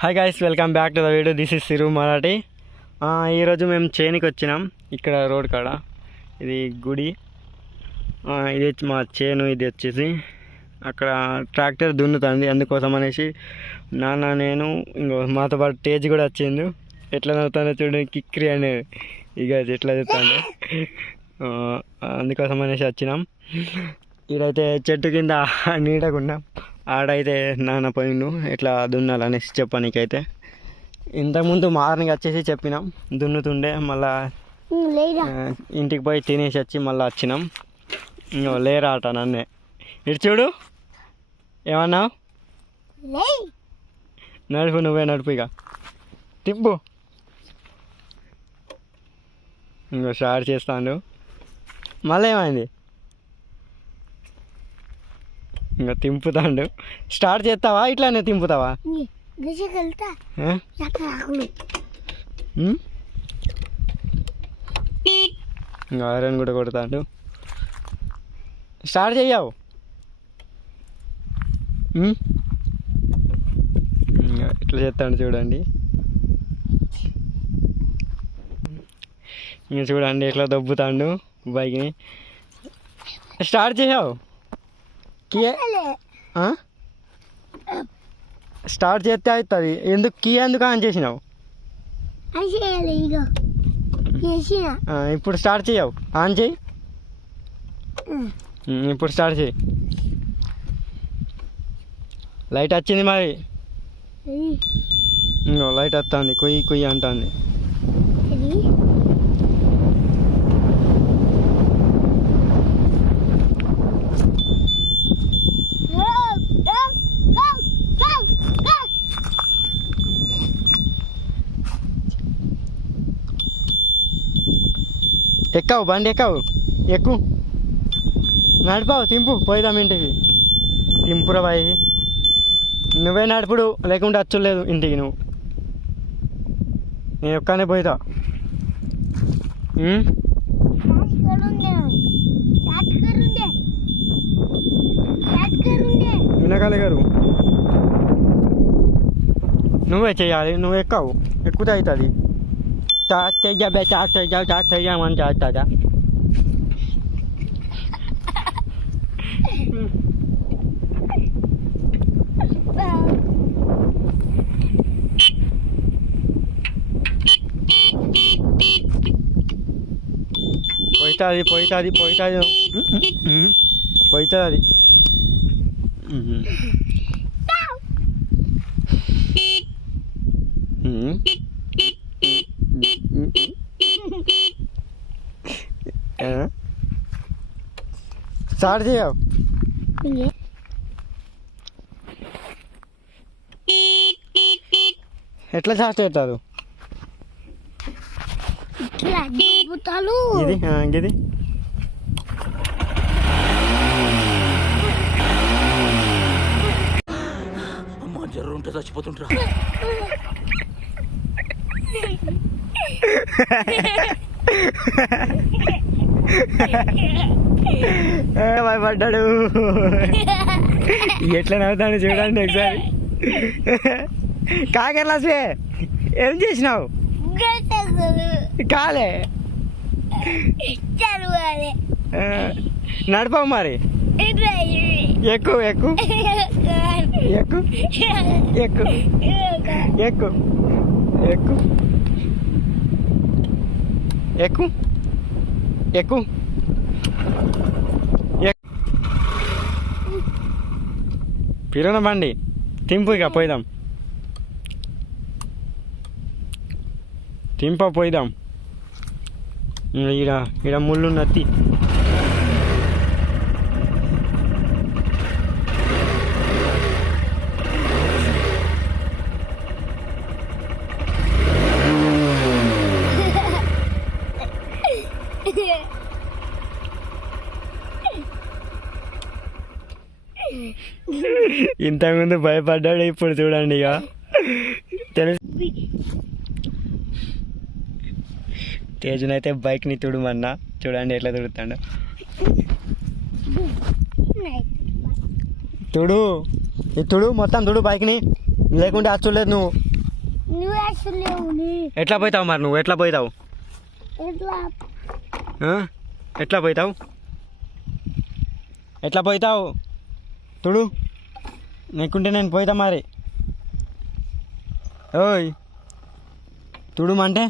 Hi guys, welcome back to the video. This is సిరు మరాఠీ. ఈరోజు మేము చేనికి వచ్చినాం. ఇక్కడ రోడ్ కాడ ఇది గుడి. ఇది మా చేను. ఇది వచ్చేసి అక్కడ ట్రాక్టర్ దున్నుతుంది. అందుకోసం అనేసి నాన్న నేను ఇంకో మాతో పాటు తేజ్ కూడా వచ్చిండు. ఎట్లా నవ్వుతానో చూడండి, కిక్రి అనేది ఇక ఎట్లా చెప్తాను. అందుకోసం అనేసి వచ్చినాం. ఇదైతే చెట్టు కింద నీడకుండా ఆడైతే నాన్న పోయిండు ఎట్లా దున్నాలనేసి చెప్పనీకైతే. ఇంతకుముందు మార్నింగ్ వచ్చేసి చెప్పినాం దున్నుతుండే. మళ్ళా ఇంటికి పోయి తినేసి వచ్చి మళ్ళీ వచ్చినాం. ఇంకో లేరా ఆట నన్నే. ఇటు చూడు, ఏమన్నావు? నడుపు, నువ్వే నడుపు. ఇక తిప్పు. ఇంకో స్టార్ట్ చేస్తాను. మళ్ళీ ఏమైంది? ఇంకా తింపుతాండు. స్టార్ట్ చేస్తావా ఇట్లానే తింపుతావా? ఇంకా ఐరన్ కూడా కొడతాడు. స్టార్ట్ చెయ్యవు. ఇట్లా చేస్తాడు చూడండి. ఇంకా చూడండి ఎట్లా దొబ్బుతాడు బైక్ని. స్టార్ట్ చేసావు. స్టార్ట్ చేస్తే అవుతుంది. కీ ఎందుకు ఆన్ చేసినావు? ఇప్పుడు స్టార్ట్ చేయవు. ఆన్ చేయి. ఇప్పుడు స్టార్ట్ చేయి. లైట్ వచ్చింది మరి. లైట్ వస్తుంది. కొయ్యి కొయ్యి అంటుంది. ఎక్కావు, బండి ఎక్కావు, ఎక్కు. నడిపావు, తింపు, పోయిదాం ఇంటికి. తింపురా బాయ్. నువ్వే నడుపుడు, లేకుంటే వచ్చలేదు ఇంటికి. నువ్వు నేను ఒక్కనే పోయిదా. వినకాలే గారు, నువ్వే చెయ్యాలి. నువ్వు ఎక్కావు, ఎక్కుతే అవుతుంది. స్టార్ట్ చెయ్యా, స్టార్ట్ చెయ్యమని చేస్తుందా? పోతుంది పోతుంది పోతుంది పోతుంది అది. స్టార్ట్ చేయవు. ఎట్లా స్టార్ట్ అవుతారు? ఇది ఇది జర్రు ఉంటే చచ్చిపోతుంటా. భయపడ్డాడు. ఎట్లా నవ్వుతాడు చూడండి ఒకసారి. కాకెర్లాసే ఏం చేసినావు? కాలే నడపవు మరి. ఎక్కు ఎక్కు ఎక్కు ఎక్కు ఎక్కు ఎక్కు ఎక్కు ఎక్కు. పిల్లన బండి తింపు. ఇక పోయిదాం. తింప పోయిదాం. ఈడ ఈడ ముళ్ళు నత్తి. ఇంతకుముందు భయపడ్డాడు, ఇప్పుడు చూడండి ఇక తెలుసు. తేజునైతే బైక్ని తుడుమన్నా చూడండి ఎట్లా తుడుతాడు. తుడు, తుడు మొత్తం తుడు బైక్ని, లేకుంటే అచ్చలేదు నువ్వు. పైసలు లేవు ఎట్లా పోతావు మరి నువ్వు ఎట్లా పోతావు ఎట్లా ఎట్లా పోతావు ఎట్లా పోతావు తుడు నీకుంటే నేను పోతా మరి ఓయ్ తుడుమంటే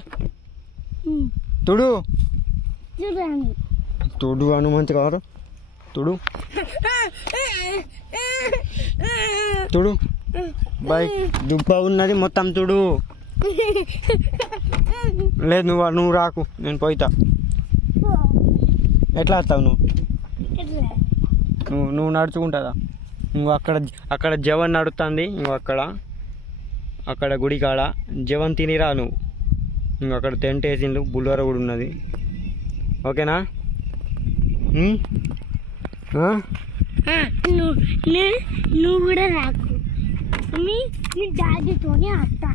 తుడు చూడండి తుడు అను మంచి కాదు తుడు తుడు బాయ్ దుబ్బ ఉన్నది మొత్తం తుడు లేదు నువ్వు రాకు నేను పోతా ఎట్లా వస్తావు ఎట్లా నువ్వు నడుచుకుంటుందా నువ్వు అక్కడ జవన్ నడుస్తుంది నువ్వు అక్కడ గుడి కాడ జవన్ తినిరా నువ్వు అక్కడ టెంట్ వేసిండు బుల్వర కూడా ఉన్నది ఓకేనా నువ్వు కూడా రాకు మీ డాడీతోనే వస్తా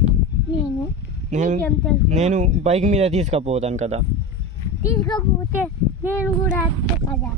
నేను బైక్ మీద తీసుకుపోతాను కదా తీసుకపోతే నేను కూడా వస్తా కదా